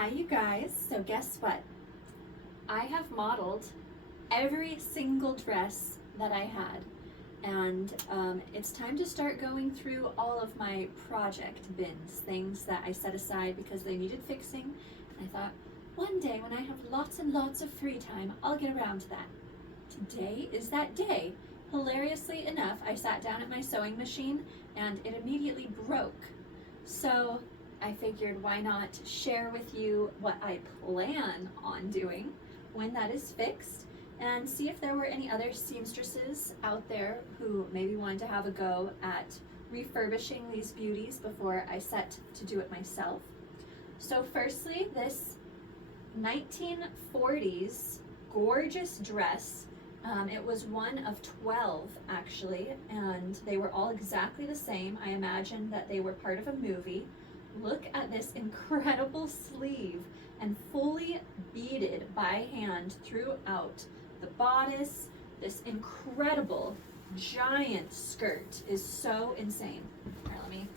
Hi you guys, so guess what? I have modeled every single dress that I had, and it's time to start going through all of my project bins, things that I set aside because they needed fixing. And I thought, one day when I have lots and lots of free time, I'll get around to that. Today is that day. Hilariously enough, I sat down at my sewing machine and it immediately broke. So I figured why not share with you what I plan on doing when that is fixed, and see if there were any other seamstresses out there who maybe wanted to have a go at refurbishing these beauties before I set to do it myself. So firstly, this 1940s gorgeous dress. It was one of 12 actually, and they were all exactly the same. I imagine that they were part of a movie. Look at this incredible sleeve, and fully beaded by hand throughout. The bodice, this incredible giant skirt is so insane. All right, let me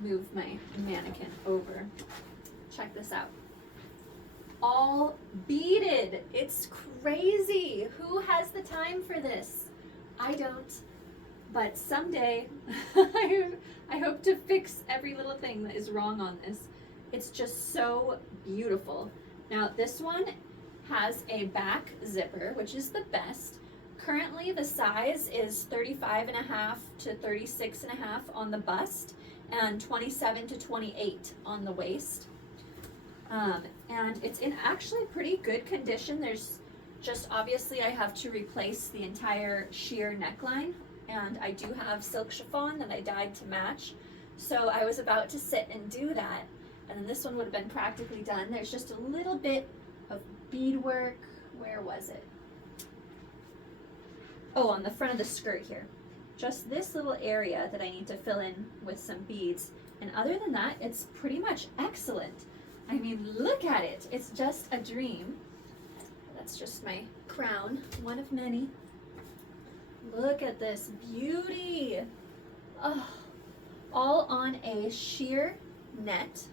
move my mannequin over. Check this out. All beaded. It's crazy. Who has the time for this? I don't. But someday I hope to fix every little thing that is wrong on this. It's just so beautiful. Now this one has a back zipper, which is the best. Currently the size is 35.5 to 36.5 on the bust and 27 to 28 on the waist. And it's in actually pretty good condition. There's just, obviously I have to replace the entire sheer neckline, and I do have silk chiffon that I dyed to match. So I was about to sit and do that, and then this one would have been practically done. There's just a little bit of beadwork. Where was it? Oh, on the front of the skirt here. Just this little area that I need to fill in with some beads. And other than that, it's pretty much excellent. I mean, look at it. It's just a dream. That's just my crown, one of many. Look at this beauty. Oh, all on a sheer net.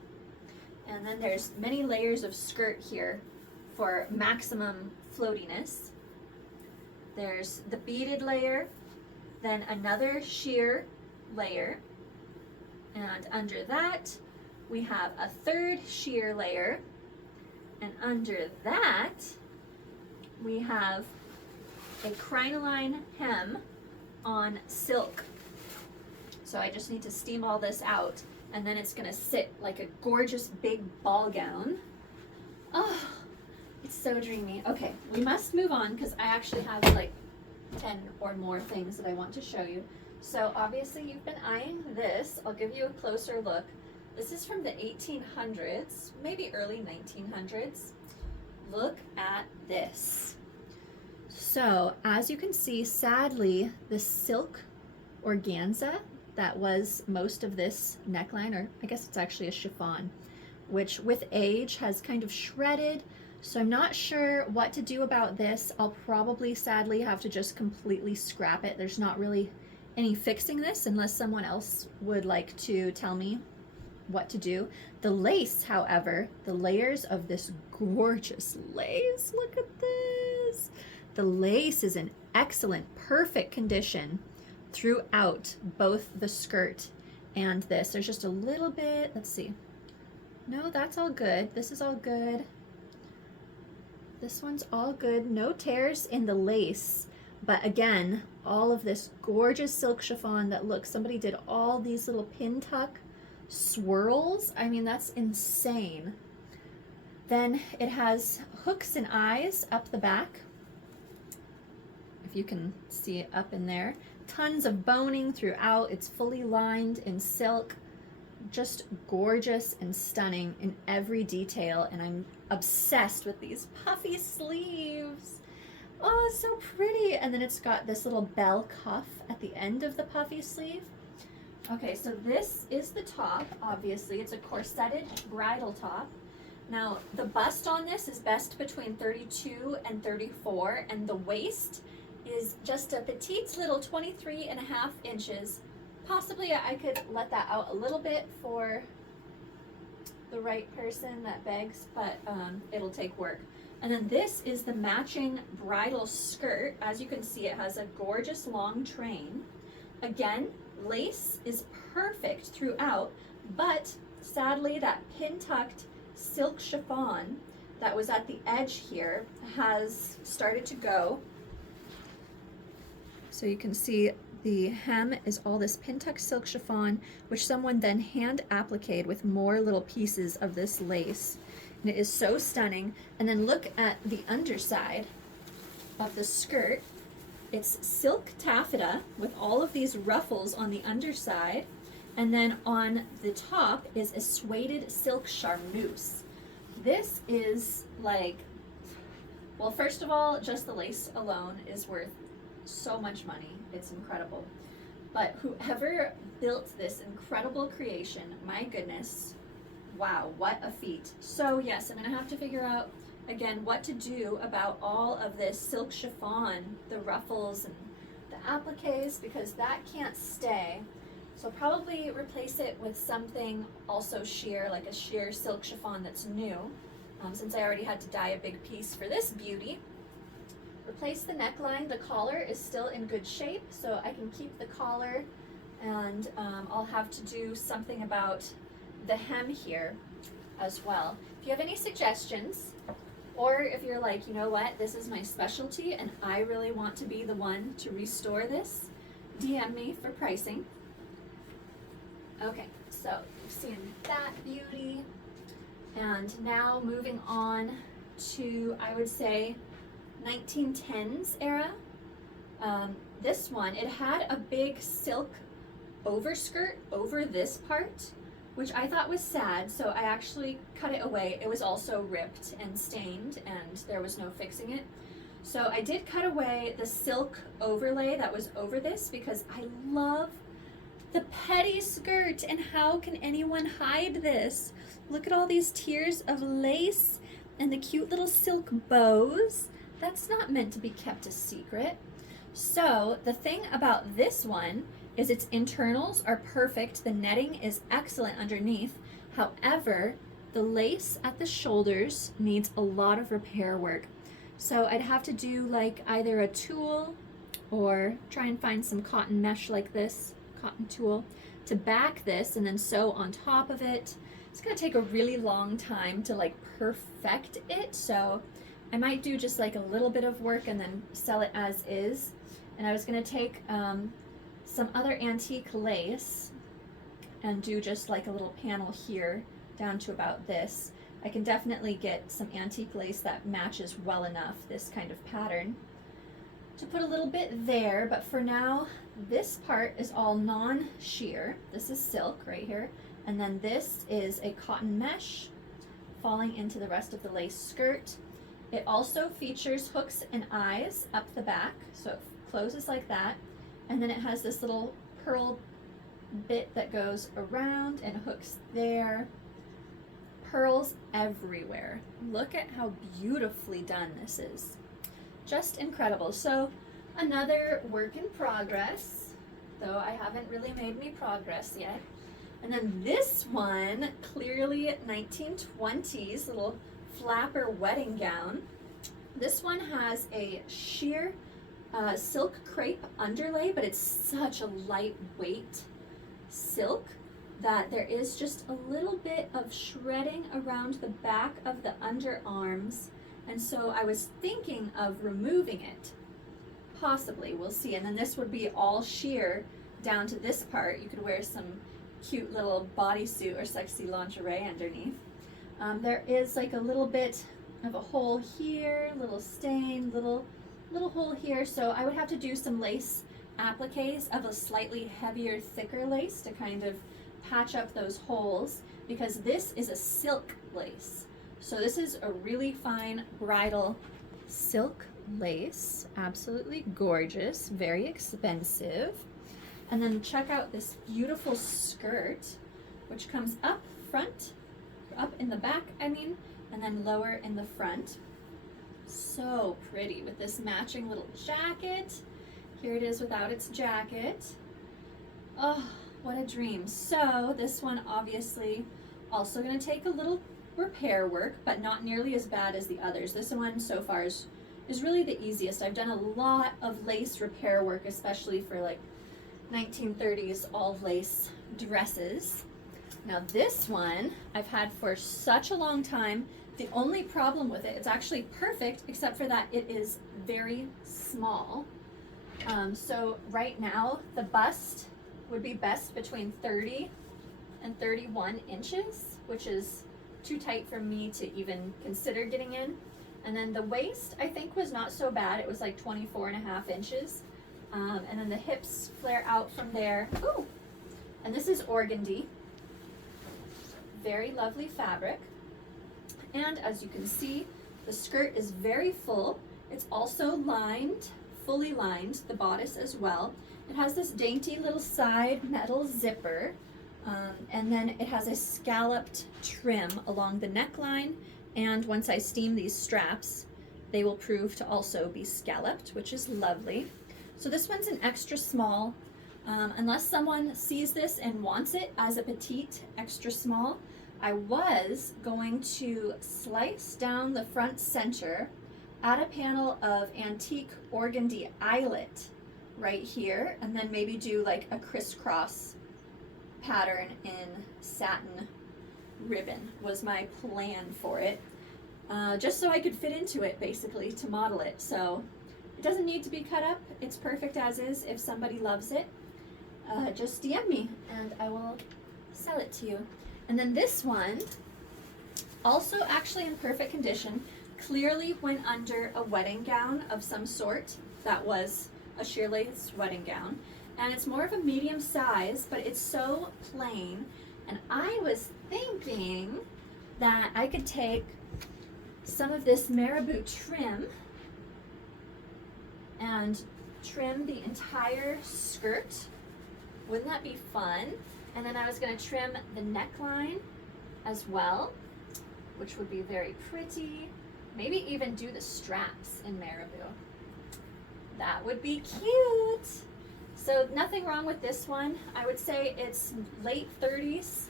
And then there's many layers of skirt here for maximum floatiness. There's the beaded layer, then another sheer layer, and under that we have a third sheer layer, and under that we have a crinoline hem on silk. So I just need to steam all this out, and then it's gonna sit like a gorgeous big ball gown. Oh, it's so dreamy. Okay, we must move on because I actually have like 10 or more things that I want to show you. So obviously you've been eyeing this. I'll give you a closer look. This is from the 1800s, maybe early 1900s. Look at this. So as you can see, sadly, the silk organza that was most of this neckline, or I guess it's actually a chiffon, which with age has kind of shredded. So I'm not sure what to do about this. I'll probably sadly have to just completely scrap it. There's not really any fixing this unless someone else would like to tell me what to do. The lace, however, the layers of this gorgeous lace, look at this. The lace is in excellent, perfect condition throughout both the skirt and this. There's just a little bit, let's see. No, that's all good. This is all good. This one's all good. No tears in the lace. But again, all of this gorgeous silk chiffon that looks, somebody did all these little pin tuck swirls. I mean, that's insane. Then it has hooks and eyes up the back, if you can see it up in there. Tons of boning throughout. It's fully lined in silk. Just gorgeous and stunning in every detail, and I'm obsessed with these puffy sleeves. Oh, it's so pretty. And then it's got this little bell cuff at the end of the puffy sleeve. Okay, so this is the top, obviously. It's a corseted bridal top. Now, the bust on this is best between 32 and 34, and the waist is just a petite little 23.5 inches. Possibly I could let that out a little bit for the right person that begs, but it'll take work. And then this is the matching bridal skirt. As you can see, it has a gorgeous long train. Again, lace is perfect throughout, but sadly that pin-tucked silk chiffon that was at the edge here has started to go. So you can see the hem is all this pin-tucked silk chiffon, which someone then hand appliqued with more little pieces of this lace. And it is so stunning. And then look at the underside of the skirt. It's silk taffeta with all of these ruffles on the underside. And then on the top is a suede silk charmeuse. This is like, well, first of all, just the lace alone is worth so much money. It's incredible. But whoever built this incredible creation, my goodness, wow, what a feat. So yes, I'm gonna have to figure out again what to do about all of this silk chiffon, the ruffles and the appliques, because that can't stay. So probably replace it with something also sheer, like a sheer silk chiffon that's new, since I already had to dye a big piece for this beauty. Replace the neckline. The collar is still in good shape, so I can keep the collar, and I'll have to do something about the hem here as well. If you have any suggestions, or if you're like, you know what, this is my specialty and I really want to be the one to restore this, DM me for pricing. Okay, so you've seen that beauty, and now moving on to, I would say, 1910s era. This one, it had a big silk overskirt over this part, which I thought was sad, so I actually cut it away. It was also ripped and stained, and there was no fixing it. So I did cut away the silk overlay that was over this because I love the petty skirt, and how can anyone hide this? Look at all these tiers of lace and the cute little silk bows. That's not meant to be kept a secret. So the thing about this one is its internals are perfect. The netting is excellent underneath. However, the lace at the shoulders needs a lot of repair work. So I'd have to do like either a tulle or try and find some cotton mesh like this, cotton tulle, to back this and then sew on top of it. It's gonna take a really long time to like perfect it, so I might do just like a little bit of work and then sell it as is. And I was gonna take some other antique lace and do just like a little panel here down to about this. I can definitely get some antique lace that matches well enough this kind of pattern to put a little bit there, but for now this part is all non-sheer. This is silk right here, and then this is a cotton mesh falling into the rest of the lace skirt. It also features hooks and eyes up the back, so it closes like that, and then it has this little pearl bit that goes around and hooks there. Pearls everywhere. Look at how beautifully done this is. Just incredible. So another work in progress, though I haven't really made any progress yet. And then this one, clearly 1920s little flapper wedding gown. This one has a sheer silk crepe underlay, but it's such a lightweight silk that there is just a little bit of shredding around the back of the underarms, and so I was thinking of removing it. Possibly, we'll see. And then this would be all sheer down to this part. You could wear some cute little bodysuit or sexy lingerie underneath. There is like a little bit of a hole here, little stain, little hole here, so I would have to do some lace appliques of a slightly heavier, thicker lace to kind of patch up those holes, because this is a silk lace. So this is a really fine bridal silk lace, absolutely gorgeous, very expensive. And then check out this beautiful skirt, which comes up front, up in the back, I mean, and then lower in the front. So pretty with this matching little jacket. Here it is without its jacket. Oh, what a dream. So this one obviously Also gonna take a little repair work, but not nearly as bad as the others. This one so far is really the easiest. I've done a lot of lace repair work, especially for like 1930s all lace dresses. Now this one I've had for such a long time. The only problem with it, it's actually perfect except for that it is very small. So right now the bust would be best between 30 and 31 inches, which is too tight for me to even consider getting in. And then the waist I think was not so bad. It was like 24.5 inches. And then the hips flare out from there. Ooh! And this is Organdy. Very lovely fabric. And as you can see, the skirt is very full. It's also lined, fully lined, the bodice as well. It has this dainty little side metal zipper. And then it has a scalloped trim along the neckline. And once I steam these straps, they will prove to also be scalloped, which is lovely. So this one's an extra small. Unless someone sees this and wants it as a petite extra small, I was going to slice down the front center, add a panel of antique organdy eyelet right here, and then maybe do like a crisscross pattern in satin ribbon was my plan for it. Just so I could fit into it basically to model it. So it doesn't need to be cut up. It's perfect as is. If somebody loves it, just DM me and I will sell it to you. And then this one, also actually in perfect condition, clearly went under a wedding gown of some sort. That was a sheer lace wedding gown. And it's more of a medium size, but it's so plain. And I was thinking that I could take some of this marabou trim and trim the entire skirt. Wouldn't that be fun? And then I was going to trim the neckline as well, which would be very pretty. Maybe even do the straps in marabou. That would be cute. So nothing wrong with this one. I would say it's late 30s,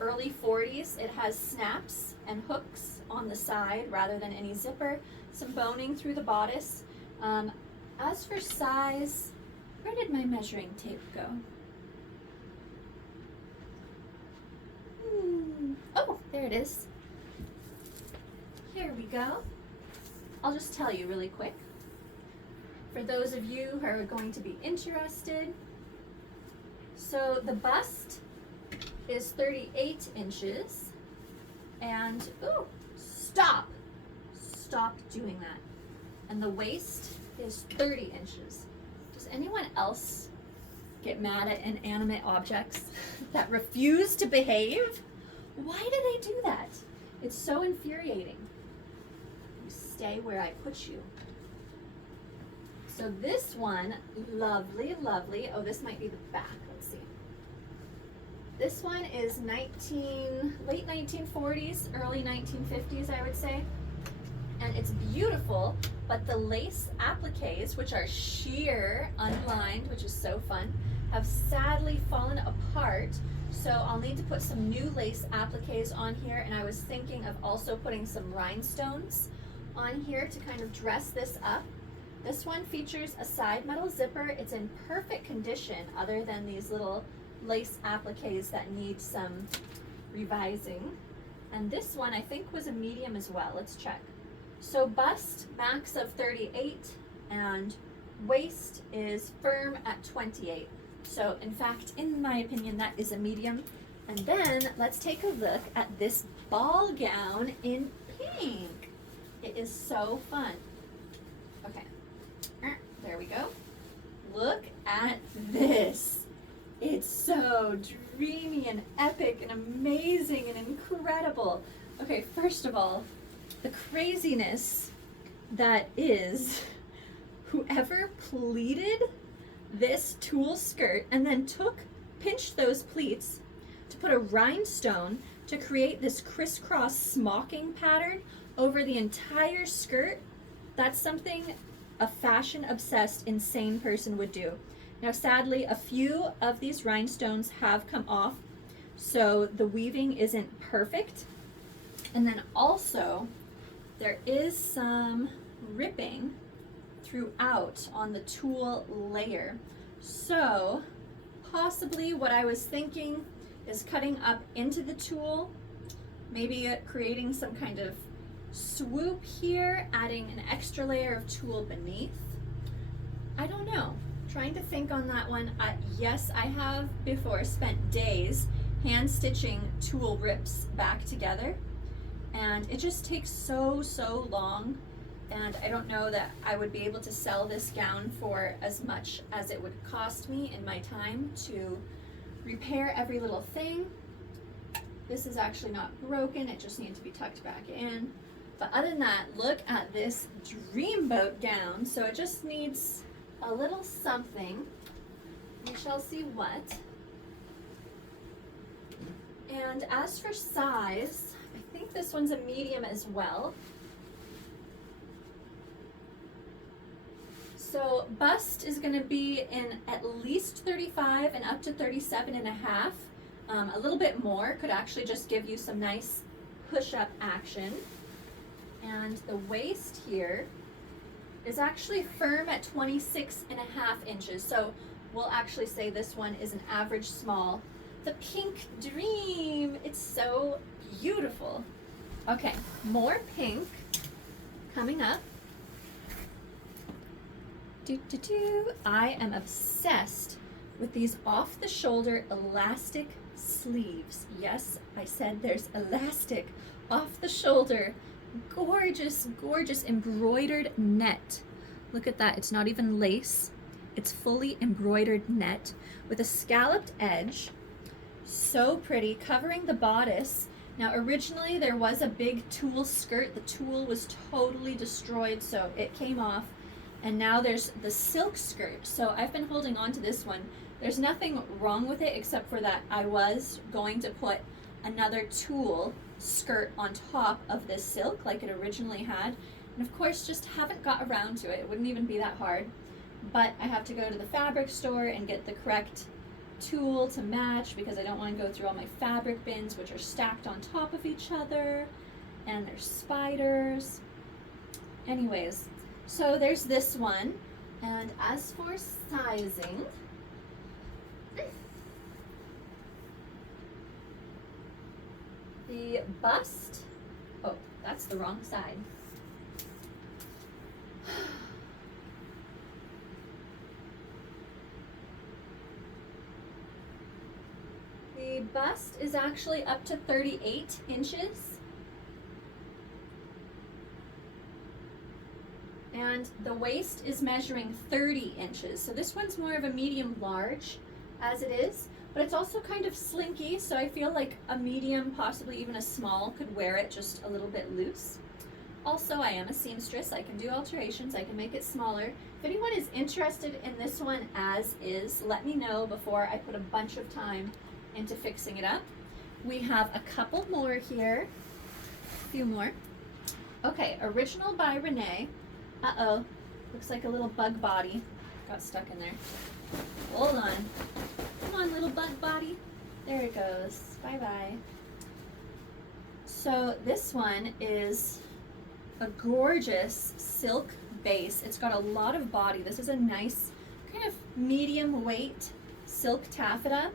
early 40s. It has snaps and hooks on the side rather than any zipper. Some boning through the bodice. As for size, where did my measuring tape go? Oh, there it is. Here we go. I'll just tell you really quick. For those of you who are going to be interested, so the bust is 38 inches, and ooh, stop doing that. And the waist is 30 inches. Does anyone else get mad at inanimate objects that refuse to behave? Why do they do that? It's so infuriating. You stay where I put you. So this one, lovely, lovely. Oh, this might be the back. Let's see. This one is late 1940s, early 1950s, I would say. And it's beautiful, but the lace appliques, which are sheer, unlined, which is so fun, have sadly fallen apart. So I'll need to put some new lace appliques on here, and I was thinking of also putting some rhinestones on here to kind of dress this up. This one features a side metal zipper. It's in perfect condition other than these little lace appliques that need some revising. And this one I think was a medium as well. Let's check. So bust max of 38 and waist is firm at 28. So in fact, in my opinion, that is a medium. And then let's take a look at this ball gown in pink. It is so fun. Okay, there we go. Look at this. It's so dreamy and epic and amazing and incredible. Okay, first of all, the craziness that is whoever pleated this tulle skirt and then pinched those pleats to put a rhinestone to create this crisscross smocking pattern over the entire skirt. That's something a fashion obsessed insane person would do. Now sadly, a few of these rhinestones have come off, so the weaving isn't perfect. And then also there is some ripping throughout on the tulle layer. So possibly what I was thinking is cutting up into the tulle, maybe creating some kind of swoop here, adding an extra layer of tulle beneath. I don't know, trying to think on that one. Yes, I have before spent days hand stitching tulle rips back together, and it just takes so long, and I don't know that I would be able to sell this gown for as much as it would cost me in my time to repair every little thing. This is actually not broken, it just needs to be tucked back in. But other than that, look at this dreamboat gown. So it just needs a little something. We shall see what. And as for size, I think this one's a medium as well. So bust is going to be in at least 35 and up to 37 and a half. A little bit more could actually just give you some nice push-up action. And the waist here is actually firm at 26 and a half inches. So we'll actually say this one is an average small. The pink dream, it's so beautiful. Okay, more pink coming up. I am obsessed with these off the shoulder elastic sleeves. Yes, I said there's elastic off the shoulder. Gorgeous, gorgeous embroidered net. Look at that, it's not even lace. It's fully embroidered net with a scalloped edge. So pretty, covering the bodice. Now originally there was a big tulle skirt. The tulle was totally destroyed, so it came off. And now there's the silk skirt. So I've been holding on to this one. There's nothing wrong with it except for that I was going to put another tulle skirt on top of this silk like it originally had. And of course just haven't got around to it. It wouldn't even be that hard. But I have to go to the fabric store and get the correct tulle to match because I don't want to go through all my fabric bins, which are stacked on top of each other. And there's spiders. Anyways, so there's this one. And as for sizing, the bust, oh, that's the wrong side. The bust is actually up to 38 inches. And the waist is measuring 30 inches. So this one's more of a medium large as it is, but it's also kind of slinky. So I feel like a medium, possibly even a small, could wear it just a little bit loose. Also, I am a seamstress. I can do alterations. I can make it smaller. If anyone is interested in this one as is, let me know before I put a bunch of time into fixing it up. We have a couple more here. A few more. Okay, original by Renee. Uh-oh, looks like a little bug body got stuck in there. Hold on. Come on, little bug body. There it goes. Bye-bye. So this one is a gorgeous silk base. It's got a lot of body. This is a nice kind of medium weight silk taffeta.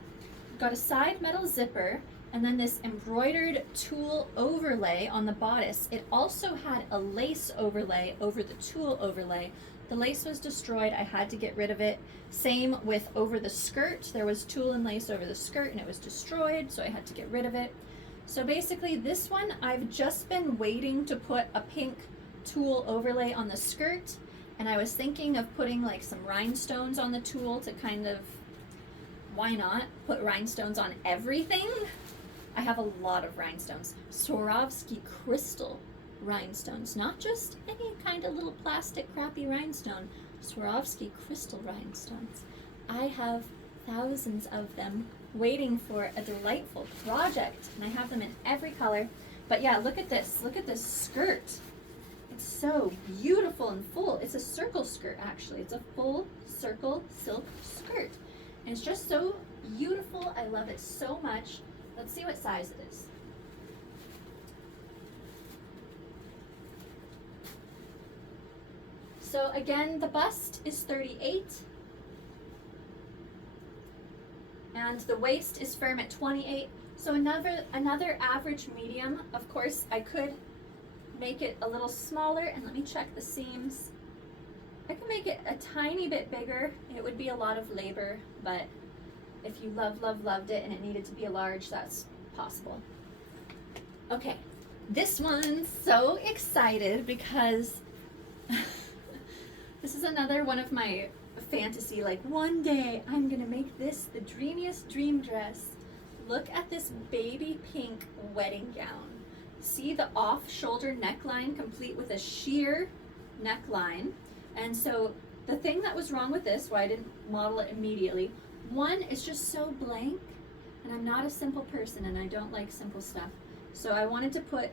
Got a side metal zipper and then this embroidered tulle overlay on the bodice. It also had a lace overlay over the tulle overlay. The lace was destroyed. I had to get rid of it. Same with over the skirt. There was tulle and lace over the skirt and it was destroyed, so I had to get rid of it. So basically this one, I've just been waiting to put a pink tulle overlay on the skirt, and I was thinking of putting like some rhinestones on the tulle to kind of, why not, put rhinestones on everything? I have a lot of rhinestones. Swarovski crystal rhinestones, not just any kind of little plastic crappy rhinestone. Swarovski crystal rhinestones. I have thousands of them waiting for a delightful project, and I have them in every color. But yeah, look at this skirt. It's so beautiful and full. It's a circle skirt actually. It's a full circle silk skirt. And it's just so beautiful. I love it so much. Let's see what size it is. So again, the bust is 38. And the waist is firm at 28. So another average medium. Of course, I could make it a little smaller, and let me check the seams. I could make it a tiny bit bigger. It would be a lot of labor, but if you loved it and it needed to be a large, that's possible. Okay, this one's so excited because this is another one of my fantasy, like one day I'm gonna make this the dreamiest dream dress. Look at this baby pink wedding gown. See the off-shoulder neckline complete with a sheer neckline. And so the thing that was wrong with this, why I didn't model it immediately, one, it's just so blank, and I'm not a simple person and I don't like simple stuff. So I wanted to put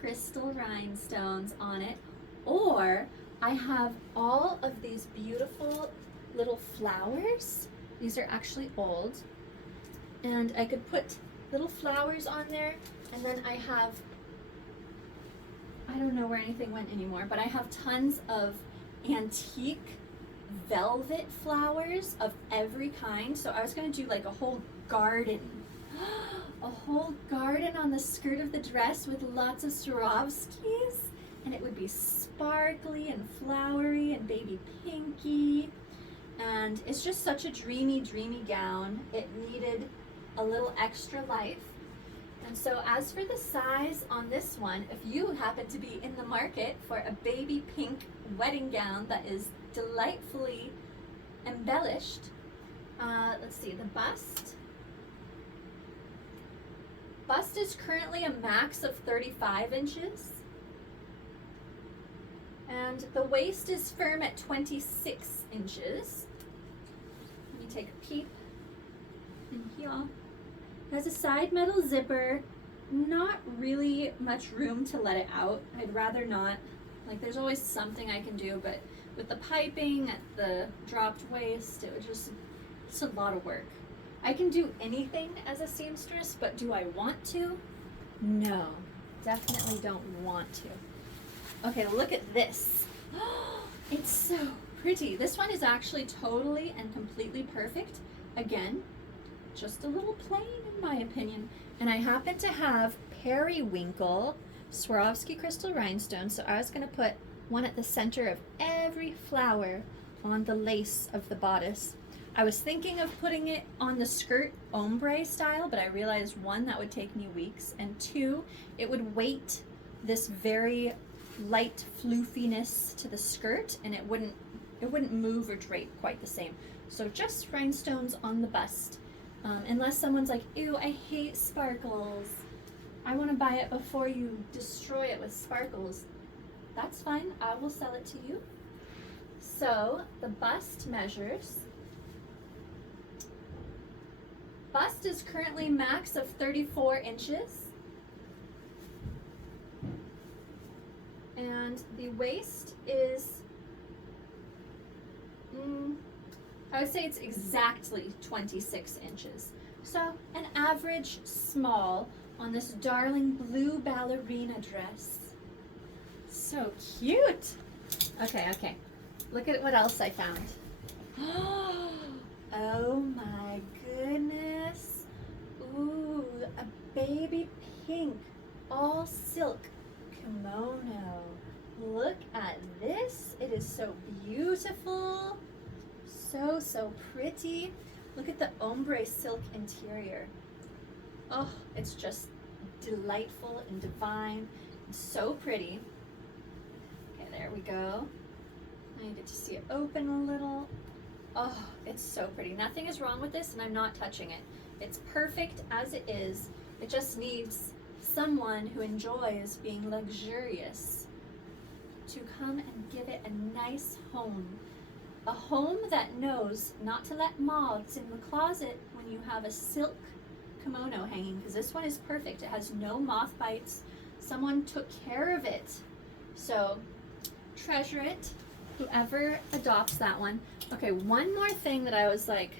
crystal rhinestones on it, or I have all of these beautiful little flowers. These are actually old, and I could put little flowers on there, and then I have, I don't know where anything went anymore, but I have tons of antique velvet flowers of every kind. So I was going to do like a whole garden, a whole garden on the skirt of the dress with lots of Swarovskis, and it would be sparkly and flowery and baby pinky, and it's just such a dreamy gown. It needed a little extra life. And so as for the size on this one, if you happen to be in the market for a baby pink wedding gown that is delightfully embellished, let's see, the bust is currently a max of 35 inches. And the waist is firm at 26 inches. Let me take a peep in here. It has a side metal zipper, not really much room to let it out. I'd rather not. Like, there's always something I can do, but with the piping at the dropped waist, it was just, it's a lot of work. I can do anything as a seamstress, but do I want to? No, definitely don't want to. Okay, look at this. It's so pretty. This one is actually totally and completely perfect. Again, just a little plain in my opinion. And I happen to have periwinkle Swarovski crystal rhinestones, so I was going to put one at the center of every flower on the lace of the bodice. I was thinking of putting it on the skirt ombre style, but I realized one, that would take me weeks, and two, it would weight this very light floofiness to the skirt, and it wouldn't move or drape quite the same. So just rhinestones on the bust. Unless someone's like, ew, I hate sparkles, I want to buy it before you destroy it with sparkles. That's fine, I will sell it to you. So the bust measures. Bust is currently max of 34 inches. And the waist is, I would say it's exactly 26 inches. So an average small on this darling blue ballerina dress. So cute. Okay. Look at what else I found. Oh my goodness. Ooh, a baby pink, all silk kimono. Look at this. It is so beautiful. So pretty. Look at the ombre silk interior. Oh, it's just delightful and divine. And so pretty. Okay, there we go. Now you get to see it open a little. Oh, it's so pretty. Nothing is wrong with this, and I'm not touching it. It's perfect as it is. It just needs someone who enjoys being luxurious to come and give it a nice home. A home that knows not to let moths in the closet when you have a silk kimono hanging, because this one is perfect. It has no moth bites. Someone took care of it. So treasure it, whoever adopts that one. Okay, one more thing that I was like,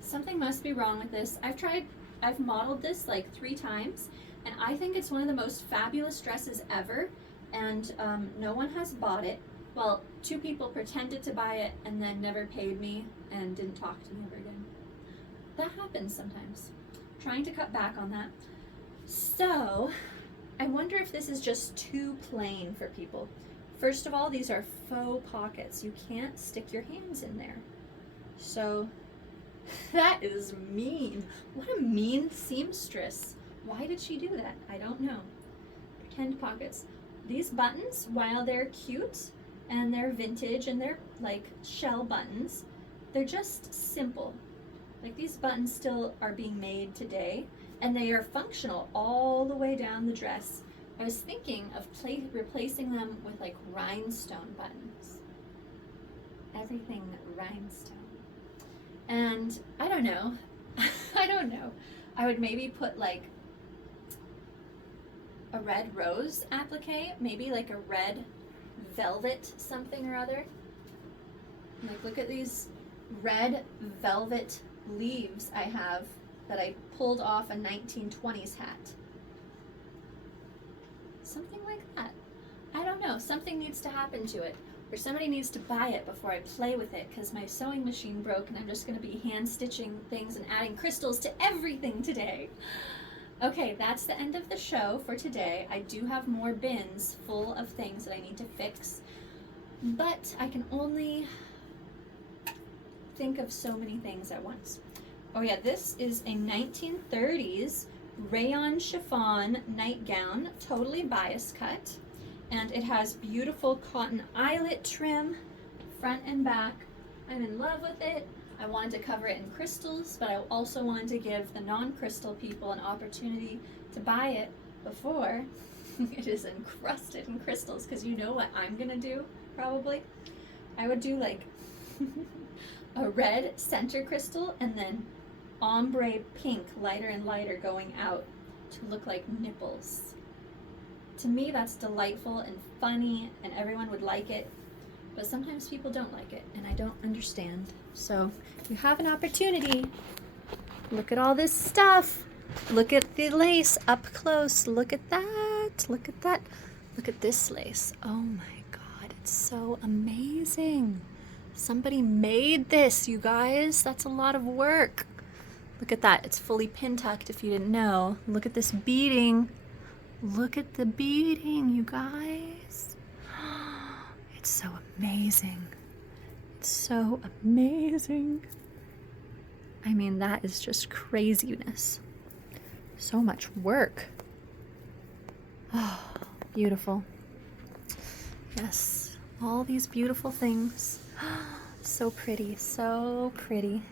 something must be wrong with this. I've tried I've modeled this like 3 times, and I think it's one of the most fabulous dresses ever, and no one has bought it. Well, 2 people pretended to buy it and then never paid me and didn't talk to me ever again. That happens sometimes. Trying to cut back on that. So, I wonder if this is just too plain for people. First of all, these are faux pockets. You can't stick your hands in there. So, that is mean. What a mean seamstress. Why did she do that? I don't know. Pretend pockets. These buttons, while they're cute and they're vintage and they're like shell buttons, they're just simple. Like these buttons still are being made today, and they are functional all the way down the dress. I was thinking of replacing them with like rhinestone buttons. Everything rhinestone. And I don't know. I don't know. I would maybe put like a red rose applique, maybe like a red velvet something or other. Like look at these red velvet leaves I have that I pulled off a 1920s hat. Something like that. I don't know. Something needs to happen to it. Or somebody needs to buy it before I play with it, because my sewing machine broke and I'm just going to be hand stitching things and adding crystals to everything today. Okay, that's the end of the show for today. I do have more bins full of things that I need to fix, but I can only think of so many things at once. Oh yeah, this is a 1930s rayon chiffon nightgown, totally bias cut. And it has beautiful cotton eyelet trim, front and back. I'm in love with it. I wanted to cover it in crystals, but I also wanted to give the non-crystal people an opportunity to buy it before it is encrusted in crystals, because you know what I'm gonna do, probably? I would do like a red center crystal and then ombre pink, lighter and lighter, going out to look like nipples. To me, that's delightful and funny, and everyone would like it, but sometimes people don't like it, and I don't understand. So, if you have an opportunity, look at all this stuff. Look at the lace up close. Look at that. Look at that. Look at this lace. Oh my God, it's so amazing. Somebody made this, you guys. That's a lot of work. Look at that. It's fully pin tucked if you didn't know. Look at this beading. Look at the beading, you guys. It's so amazing. It's so amazing. I mean, that is just craziness. So much work. Oh, beautiful. Yes, all these beautiful things. So pretty, so pretty.